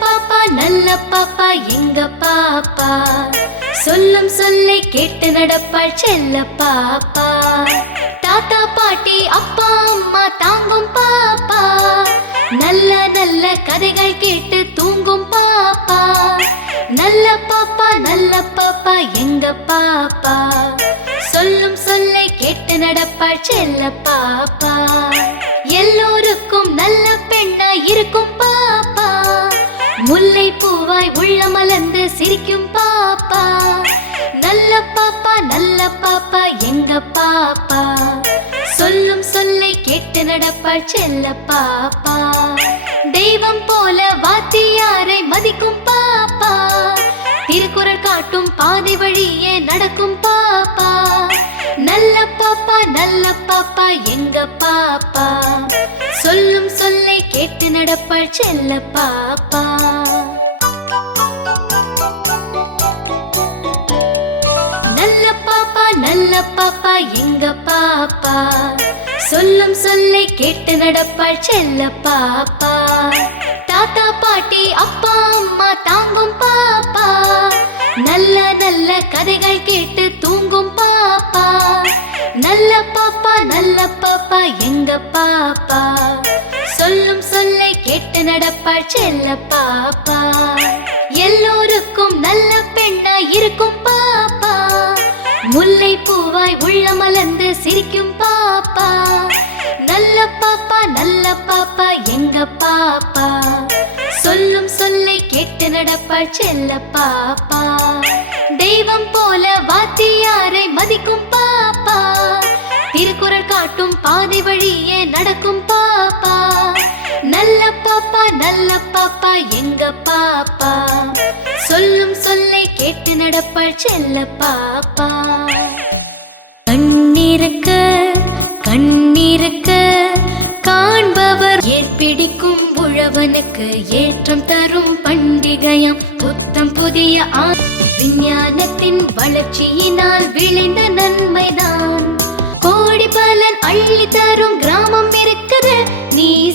பாப்பா நல்ல பாப்பா எங்க பாப்பா? சொல்லும் சொல்லை கேட்டு நடப்பாள் செல்ல பாப்பா. தாத்தா பாட்டி அப்பா அம்மா தாங்கும் பாப்பா. நல்ல நல்ல கதைகள் கேட்டு தூங்கும் பாப்பா. நல்ல பாப்பா நல்ல பாப்பா எங்க பாப்பா? சொல்லும் சொல்லை கேட்டு நடப்பாள் செல்ல பாப்பா. எல்லோருக்கும் நல்ல பெண்ணா இருக்கும் பா முல்லை பூவாய் உள்ள மலர்ந்து சிரிக்கும் பாப்பா. நல்ல பாப்பா நல்ல பாப்பா எங்க பாப்பா? சொல்லும் சொல்லை கேட்டு நடப்பாள் செல்ல பாப்பா. தெய்வம் போல வாத்தியாரை மதிக்கும் பாப்பா. திருக்குறள் காட்டும் பாதை வழியே நடக்கும் பாப்பா. நல்ல பாப்பா நல்ல பாப்பா எங்க பாப்பா? சொல்லும் சொல்லை கேட்டு நடப்பாள் செல்ல பாப்பா. நல்ல பாப்பா எங்க பாப்பா? சொல்லும் சொல்லை கேட்டு நடப்பாள் செல்ல பாப்பா. தாத்தா பாட்டி அப்பா அம்மா தாங்கும் பாப்பா. நல்ல நல்ல கதைகள் கேட்டு தூங்கும் பாப்பா. நல்ல பாப்பா நல்ல பாப்பா எங்க பாப்பா? சொல்லும் சொல்லை கேட்டு நடப்பாள் செல்ல பாப்பா. எல்லோருக்கும் நல்ல பெண்ணா இருக்கும் முல்லை பூவாய் உள்ள மலர்ந்து சிரிக்கும் பாப்பா. நல்ல பாப்பா நல்ல பாப்பா எங்க பாப்பா? சொல்லும் சொல்லை கேட்டு நடப்பாள் செல்ல பாப்பா. தெய்வம் போல வாத்தியாரை மதிக்கும் பாப்பா. திருக்குறள் காட்டும் பாதை வழியே நடக்கும் பாப்பா. நல்ல பாப்பா நல்ல பாப்பா எங்க பாப்பா? சொல்லும் கேட்டு நடப்பாள் செல்ல பாப்பா. கண்ணிருக்க கண்ணிருக்க காண்பவர் ஏற்பிடிக்கும் உழவனுக்கு ஏற்றம் தரும் பண்டிகையாம். புத்தம் புதிய விஞ்ஞானத்தின் வளர்ச்சியினால் விளைந்த நன்மைதான். கோடி பலன் அள்ளி தரும் கிராமம் இருக்குது நீ